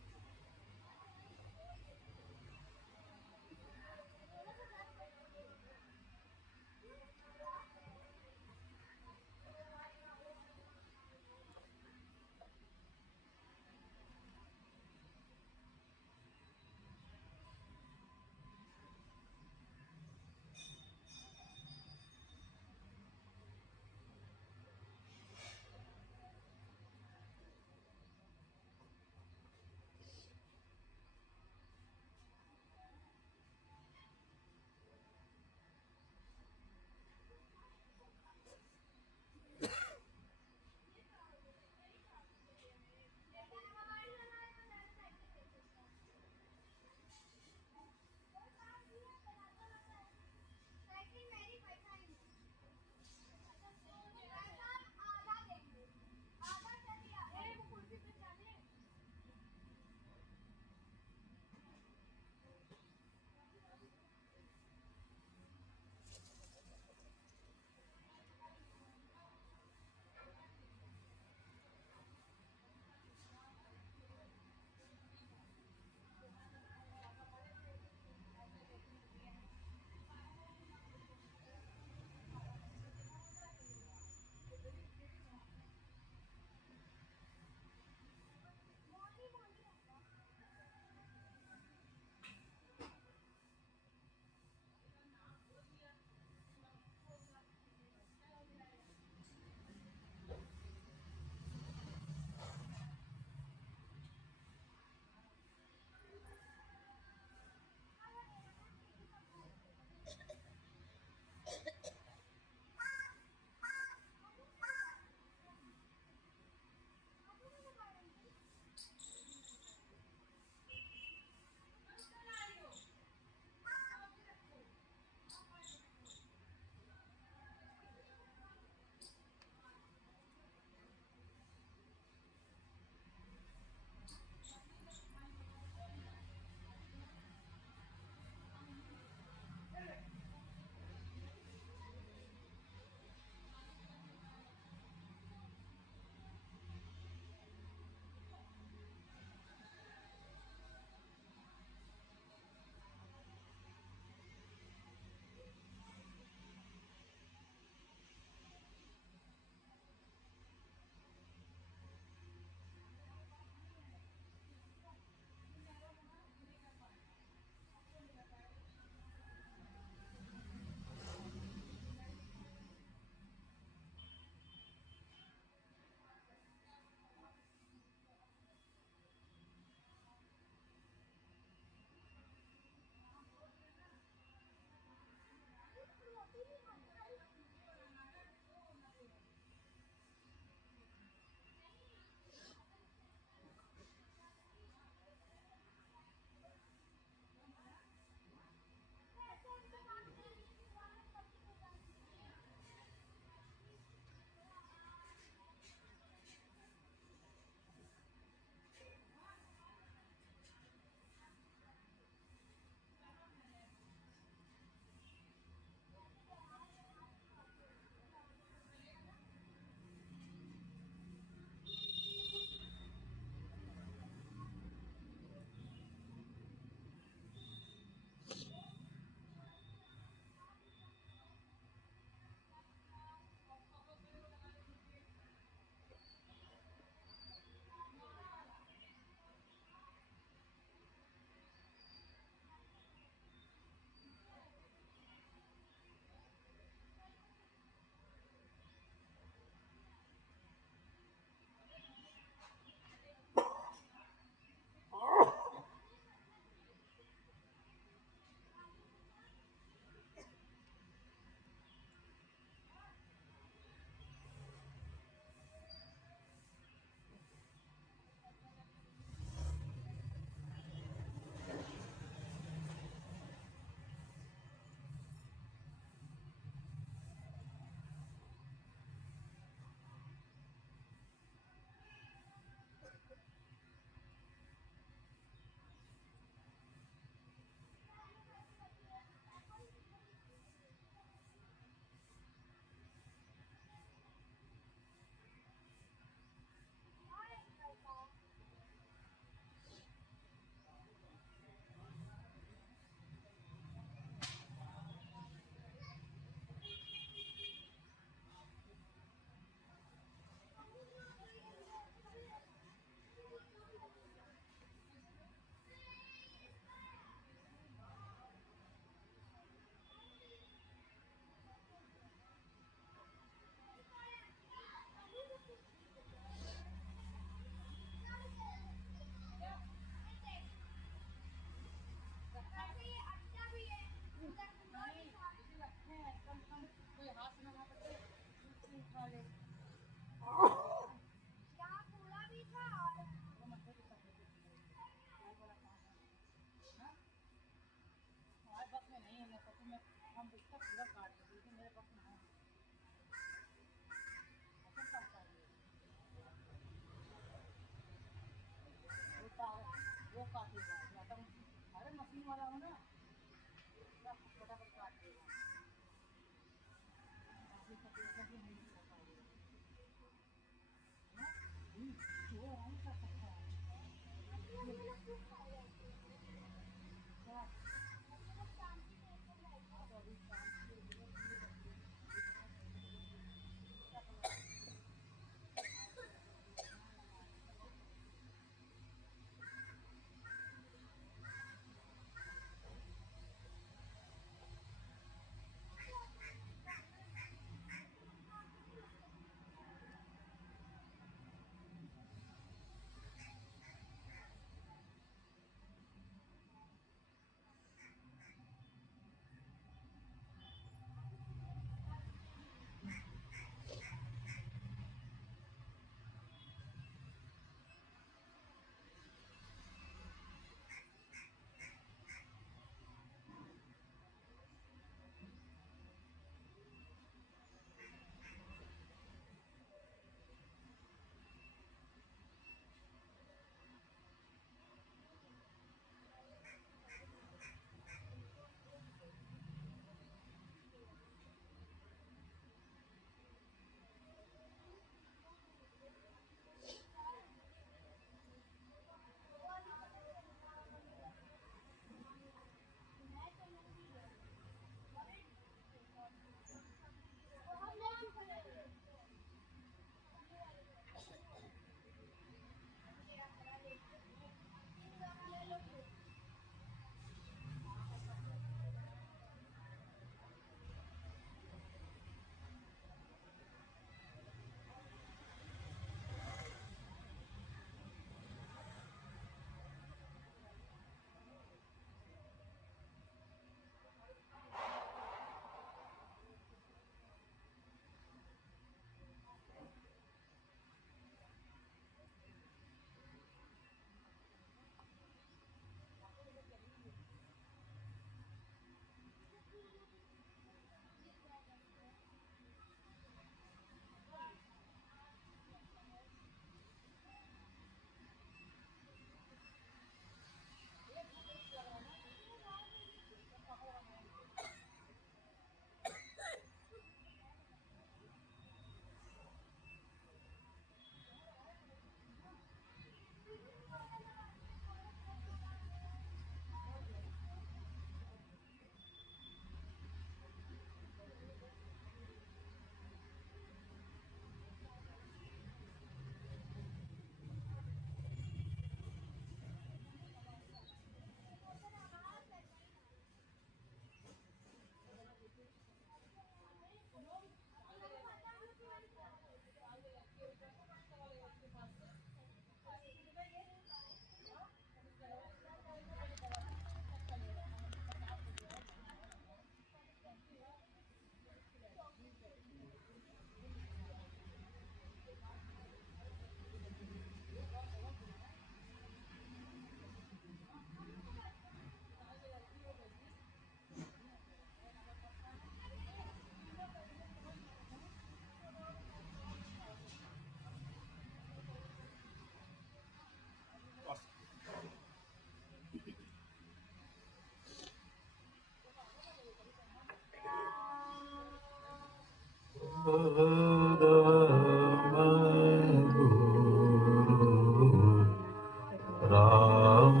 राम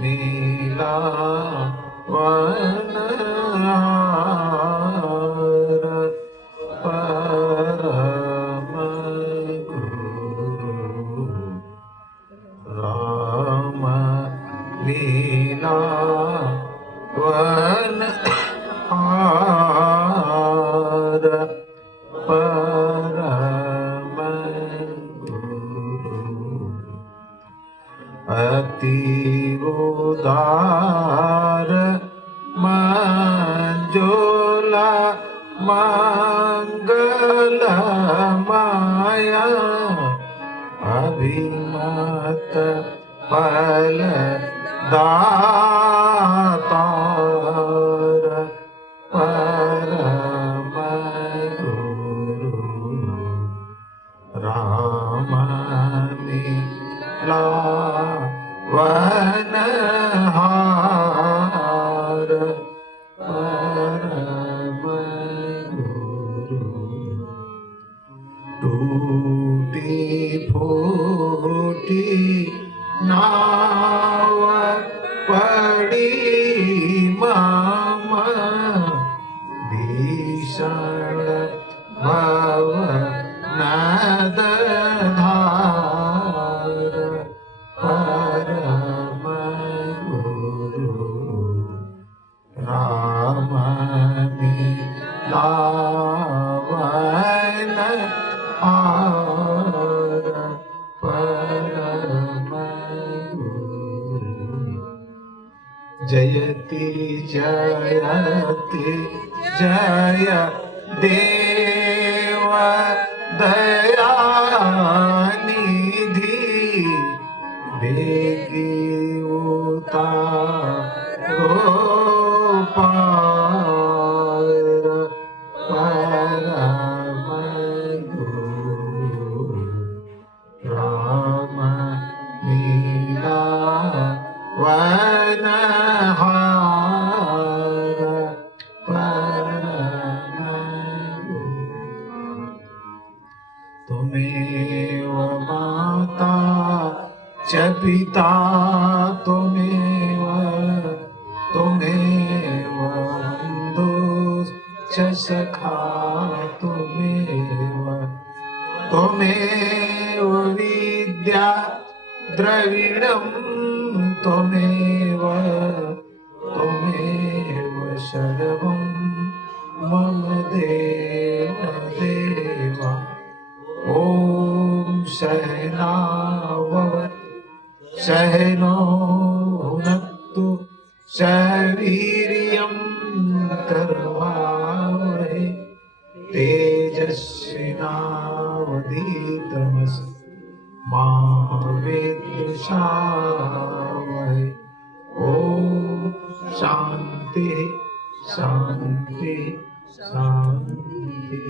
नीला वनहार परम गुरु राम लीला वनहार परम गुरु अति उदार मंजुला मंगल माया अभिमत फल दातार परम गुरु राम मिलावनहार परम गुरु टूटी फूटी नाव पड़ी मामा भीषण भव नद धार परम गुरु राम मिलावन आर परम गुरु जयति जयति जय देव दयानिधि बेगी उतारो पार परम गुरु राम मिलावनहार परम गुरु तुमेव माता च पिता तुमेव बन्धु च सखा त्वमेव विद्या द्रविणं त्वमेव सर्वं मम देव देवा ॐ सहनाववतु सहनो भुनक्तु सवीर्यं करवावहै तेजस्विनावधीतमस्तु मा विद्विषावहै ॐ शान्ति शान्ति शान्ति।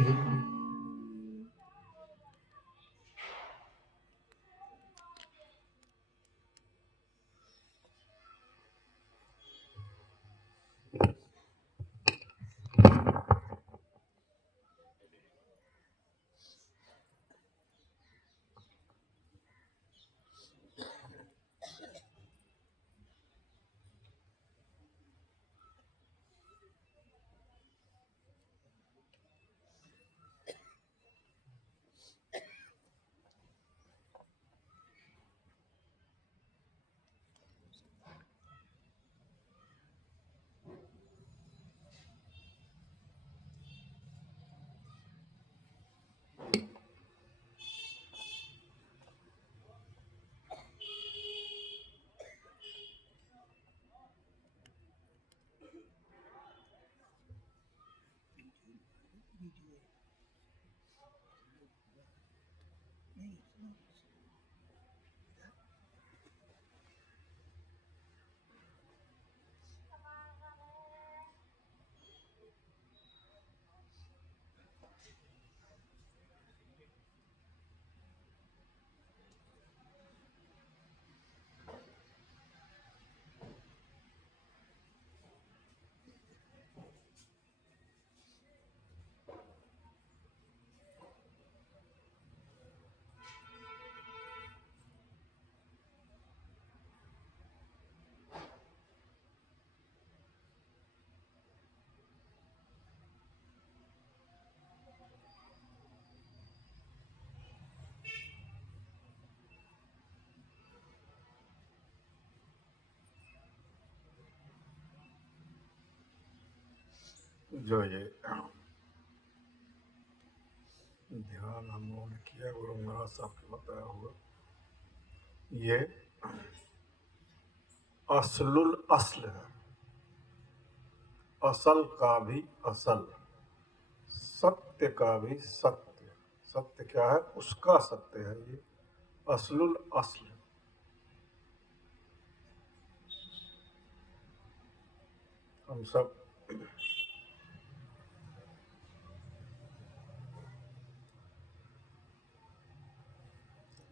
जो ये ध्यान हम लोगों ने किया गुरु महाराज साहब के बताया हुआ, ये असलुल असल है, असल का भी असल, सत्य का भी सत्य, सत्य क्या है? उसका सत्य है ये, असलुल असल। हम सब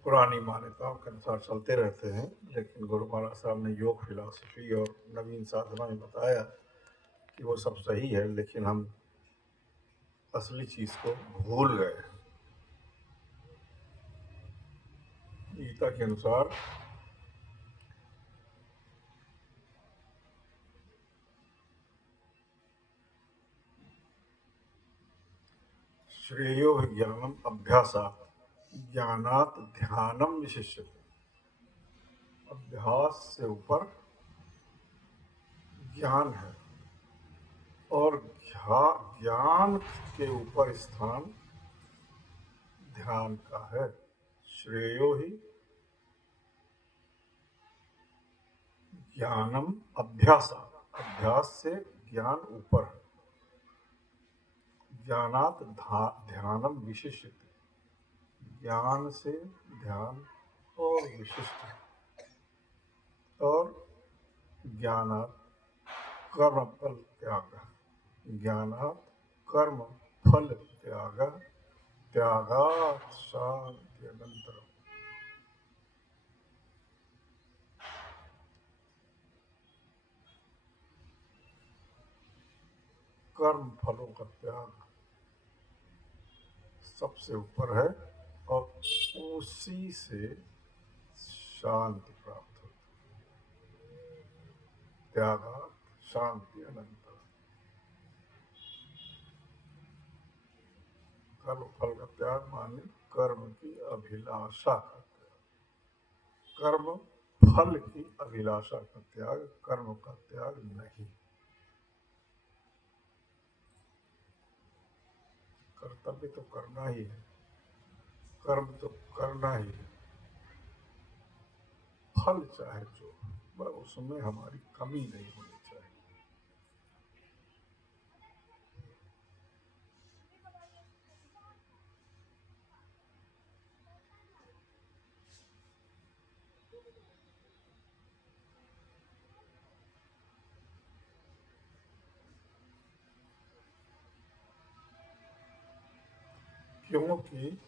पुरानी मान्यताओं के अनुसार चलते रहते हैं, लेकिन गुरु महाराज साहब ने योग फिलॉसफी और नवीन साधना में बताया कि वो सब सही है, लेकिन हम असली चीज को भूल गए। गीता के अनुसार श्रेयो हि ज्ञानम अभ्यासात्, ज्ञानात ध्यानम विशिष्यते। अभ्यास से ऊपर ज्ञान है, और ज्ञान के ऊपर स्थान ध्यान का है। श्रेयो ही ज्ञानम अभ्यास, अभ्यास से ज्ञान ऊपर है। ज्ञानात ध्यानम विशिष्ट, ज्ञान से ध्यान और विशिष्ट, और ज्ञानात कर्म फल त्याग, ज्ञानात कर्म फल त्याग, त्यागात शांति अनंतरम। कर्म फलों का त्याग सबसे ऊपर है, और उसी से शांति प्राप्त होती है। त्यागात शांति अनंतरम। कर्म फल का त्याग माने कर्म की अभिलाषा का त्याग, कर्म फल की अभिलाषा का त्याग, कर्म का त्याग नहीं। कर्तव्य तो करना ही है, कर्म तो करना ही है, फल चाहे जो, बस उसमें हमारी कमी नहीं होनी चाहिए। क्योंकि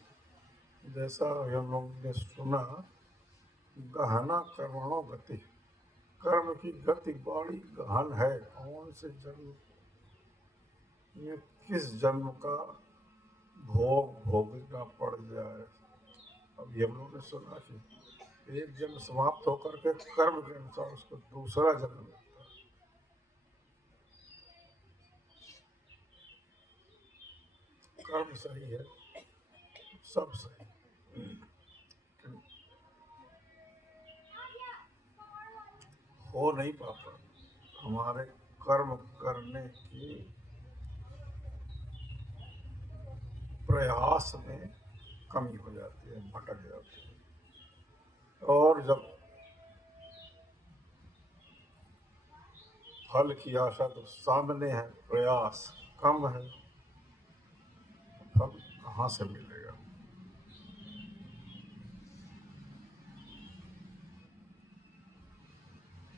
जैसा हम लोग ने सुना, गहना कर्मणो गति, कर्म की गति बड़ी गहन है। कौन से जन्म में किस जन्म का भोग भोगना पड़ जाए। अब हम लोग ने सुना कि एक जन्म समाप्त होकर के कर्म के अनुसार उसको दूसरा जन्म मिलता है। कर्म सही है, सब सही, हो नहीं पाता। हमारे कर्म करने की प्रयास में कमी हो जाती है, भटक जाती है। और जब फल की आशा तो सामने है, प्रयास कम है, फल कहाँ से मिलेगा।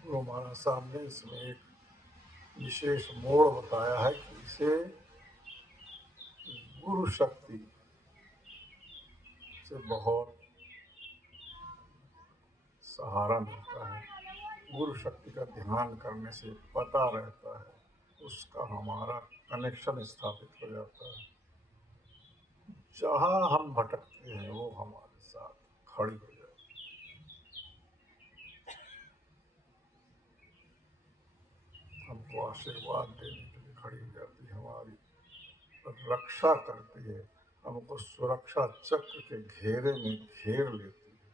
गुरु महाराज साहब ने इसमें एक विशेष मोड़ बताया है कि इसे गुरु शक्ति से बहुत सहारा मिलता है। गुरु शक्ति का ध्यान करने से पता रहता है, उसका हमारा कनेक्शन स्थापित हो जाता है। जहाँ हम भटकते हैं वो हमारे साथ खड़ी हो जाती है। हमको आशीर्वाद देने के लिए खड़ी हो जाती है, हमारी रक्षा करती है, हमको सुरक्षा चक्र के घेरे में घेर लेती है,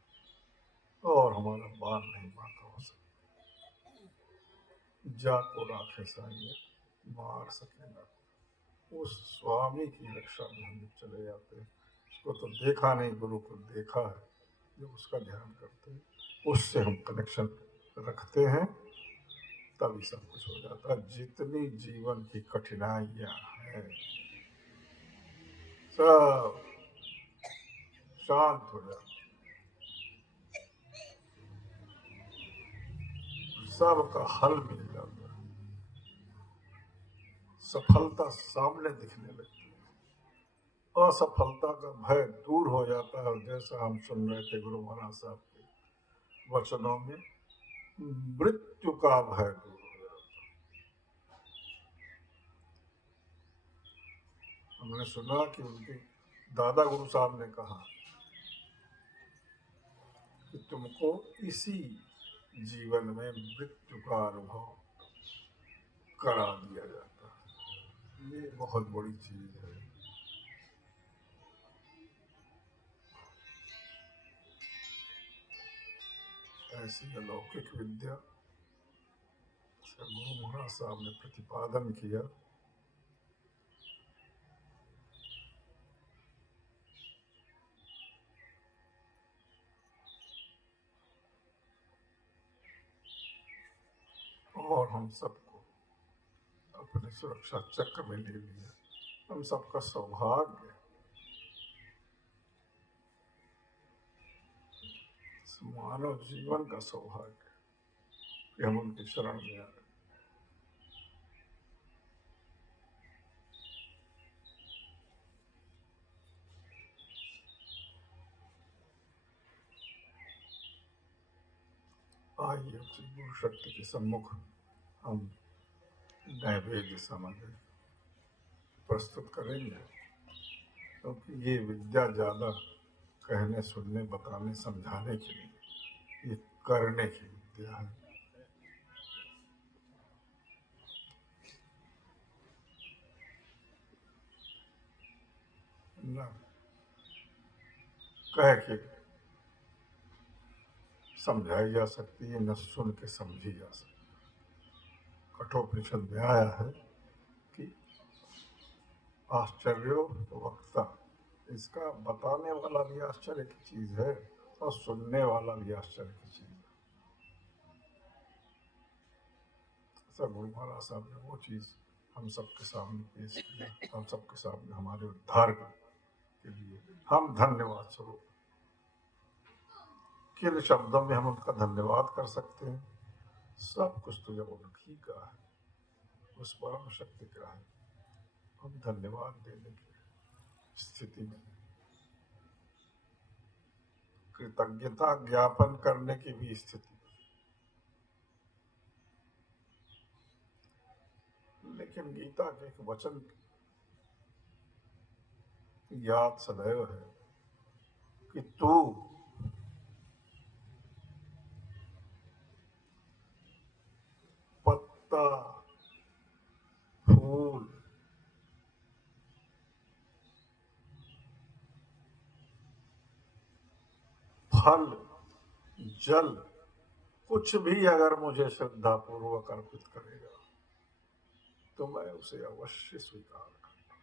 और हमारा बाल नहीं बांका हो सकता। जाको राखे साइए, मार सके ना। उस स्वामी की रक्षा में हम चले जाते हैं। उसको तो देखा नहीं, गुरु को देखा है। जब उसका ध्यान करते हैं, उससे हम कनेक्शन रखते हैं, तभी सब कुछ हो जाता है। जितनी जीवन की कठिनाइयाँ हैं, सब शांत हो जाते, सबका हल मिल जाता है, सफलता सामने दिखने लगती है, असफलता का भय दूर हो जाता है। और जैसा हम सुन रहे थे गुरु महाराज साहब के वचनों में, मृत्यु का भय दूर हो जाता है। हमने सुना कि उनके दादा गुरु साहब ने कहा कि तुमको इसी जीवन में मृत्यु का अनुभव करा दिया जाता है। ये बहुत बड़ी चीज है। ऐसी अलौकिक विद्या गुरु महाराज साहब ने प्रतिपादन किया। और हम सबको अपने सुरक्षा चक्र में ले लिया। हम सबका सौभाग्य, मानव जीवन का सौभाग्य कि हम उनकी शरण में आ गए। आइए उसी गुरु शक्ति के सम्मुख हम नैवेद्य सामग्री प्रस्तुत करेंगे, क्योंकि ये विद्या ज्यादा कहने, सुनने, बताने, समझाने की नहीं, ये करने की विद्या है। न कह के समझाई जा सकती है, न सुन के समझी जा सकती। कठोपनिषद में आया है कि आश्चर्यो वक्ता, इसका बताने वाला भी आश्चर्य की चीज है और सुनने वाला भी आश्चर्य की चीज है। सब गुरु महाराज साहब ने वो चीज हम सबके सामने पेश किया, हम सबके सामने हमारे उद्धार के लिए हम धन्यवाद स्वरूप किन शब्दों में हम उनका धन्यवाद कर सकते हैं। सब कुछ तो जब उनकी का है, उस परम शक्ति का है, हम धन्यवाद देने की स्थिति में, कृतज्ञता ज्ञापन करने की भी स्थिति। लेकिन गीता के एक वचन की याद सदैव है कि तू पत्ता, फूल, फल, जल, कुछ भी अगर मुझे श्रद्धा पूर्वक अर्पित करेगा तो मैं उसे अवश्य स्वीकार करूंगा।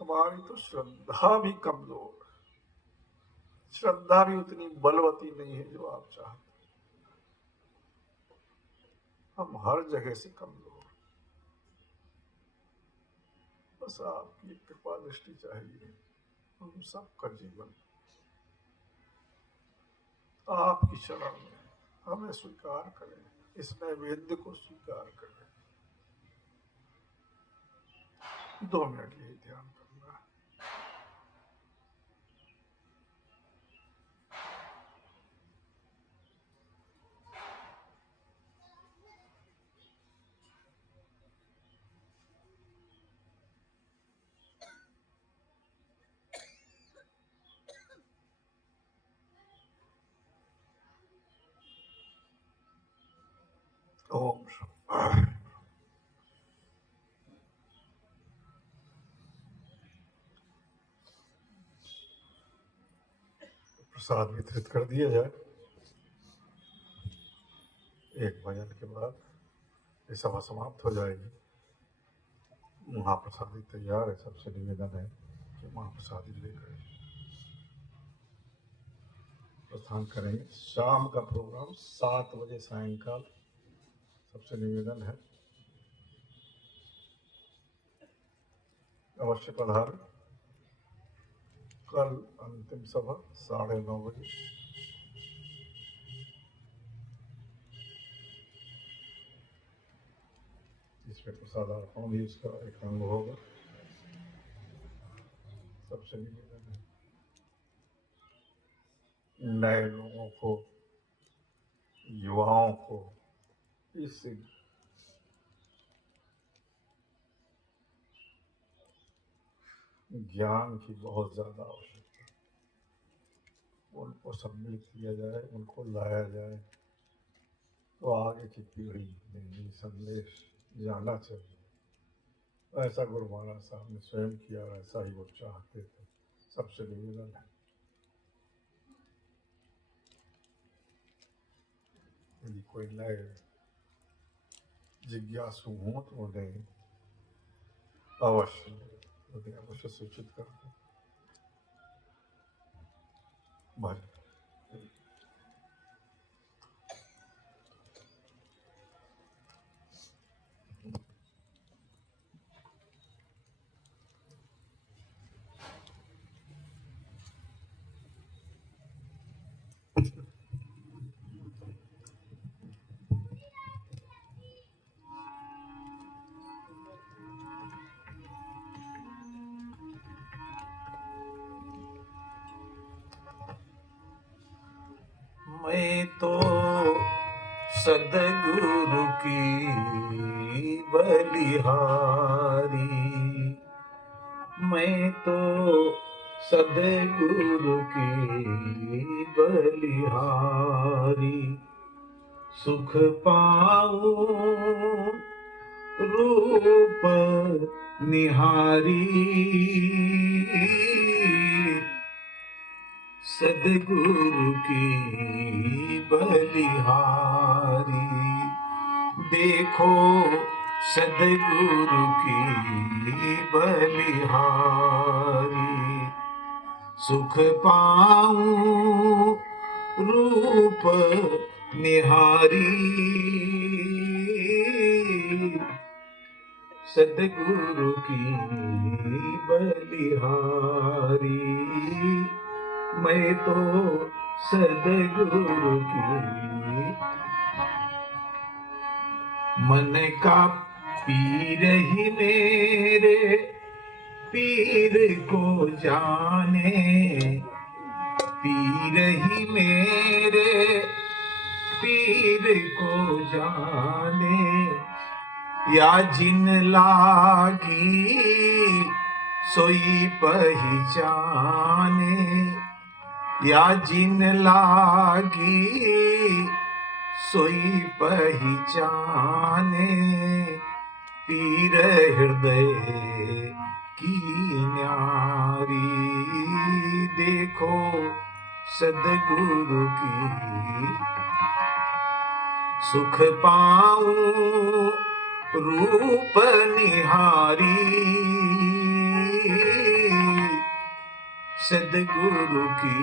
हमारी तो श्रद्धा भी कमजोर है, श्रद्धा भी उतनी बलवती नहीं है जो आप चाहते। हम हर जगह से कमजोर, बस आपकी कृपा दृष्टि चाहिए। हम सबका जीवन आपकी शरण में, हमें स्वीकार करें, इस नैवेद्य को स्वीकार करें। 2 मिनट यही ध्यान करना है। ओम शांति। प्रसाद वितरित कर दिया जाए। एक भजन के बाद ये सभा समाप्त हो जाएगी। महाप्रसादी तैयार है, सबसे निवेदन है कि महाप्रसादी लेकर प्रस्थान करेंगे। शाम का प्रोग्राम 7 बजे सायंकाल, सबसे निवेदन है अवश्य पधार। कल अंतिम सभा 9:30 बजे। इसमें प्रसाद अर्पण भी उसका एक अंग होगा। सबसे निवेदन है नए लोगों को, युवाओं को इस ज्ञान की बहुत ज्यादा आवश्यकता है। उनको सम्मिलित किया जाए, उनको लाया जाए तो आगे की पीढ़ी में ये संदेश जाना चाहिए। ऐसा गुरु महाराज साहब ने स्वयं किया, ऐसा ही वो चाहते थे। सबसे निवेदन है यदि कोई नए जिज्ञासु हों तो उन्हें अवश्य सूचित कर दें। भजन मैं तो सदगुरु की बलिहारी, मैं तो सदगुरु की बलिहारी, सुख पाऊं रूप निहारी, सदगुरु की बलिहारी। देखो सदगुरु की बलिहारी, सुख पाऊं रूप निहारी, सदगुरु की बलिहारी, मैं तो सदगुरु की। मन का पीर ही मेरे पीर को जाने, पीर ही मेरे पीर को जाने, या जिन लागी सोई पहचाने, या जिन लागी सोई पहचाने, पीर हृदय की न्यारी, देखो सदगुरु की, सुख पाऊं रूप निहारी, सदगुरु की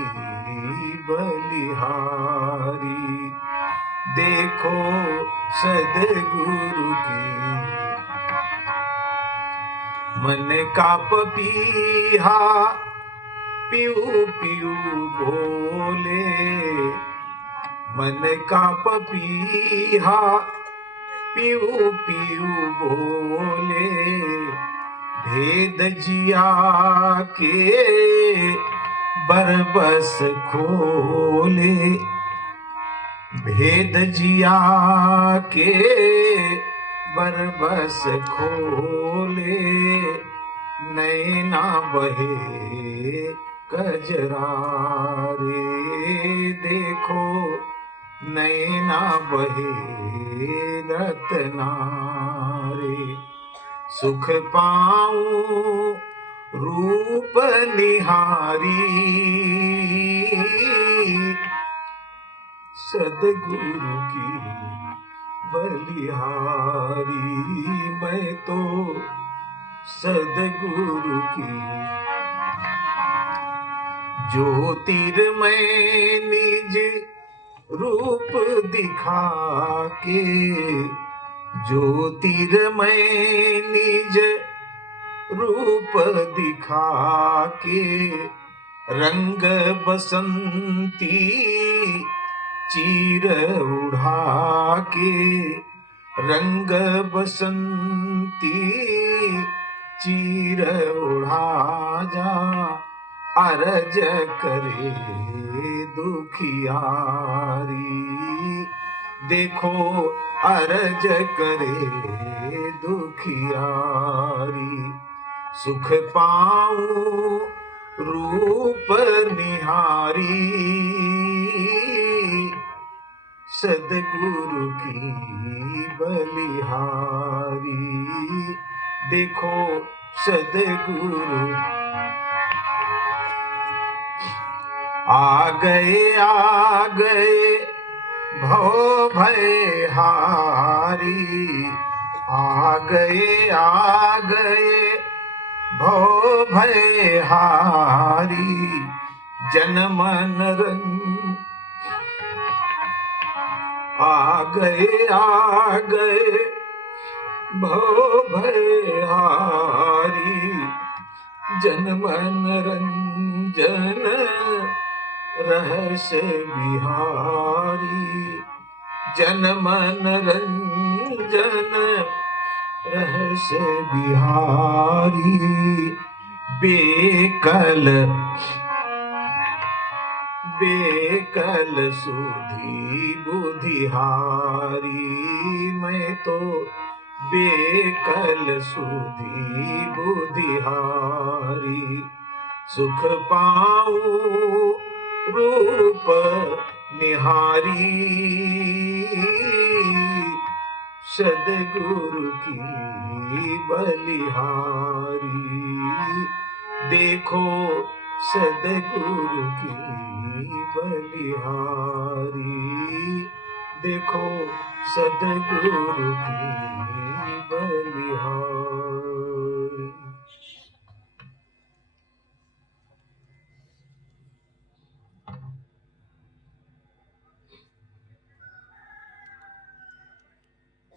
बलिहारी, देखो सदगुरु की। मन का पपीहा पीऊ पीऊ बोले, मन का पपीहा पीऊ पीऊ बोले, भेद जिया के बरबस खोले, भेद जिया के बरबस खोले, नैना बहे कजरा रे, देखो नैना बहे रत्ना रे, सुख पाऊं रूप निहारी, सदगुरु की बलिहारी, मैं तो सदगुरु की। ज्योतिर्मय निज रूप दिखा के, ज्योतिर्मय निज रूप दिखा के रंग बसंती चीर उड़ा के रंग बसंती चीर उड़ा जा अरज करे दुखियारी देखो अरज करे दुखियारी सुख पाऊं रूप निहारी सदगुरु की बलिहारी देखो सदगुरु आ गए भव भय हारी आ गए भव भय हारी जन मन रंग आ गए भव भय हारी जन मन रंजन रहस बिहारी जन मन रंजन रहस बिहारी बेकल सुधी बुधिहारी मैं तो बेकल सुधी बुधिहारी सुख पाऊं रूप निहारी सदगुरु की बलिहारी देखो सदगुरु की बलिहारी देखो सदगुरु की बलिहारी।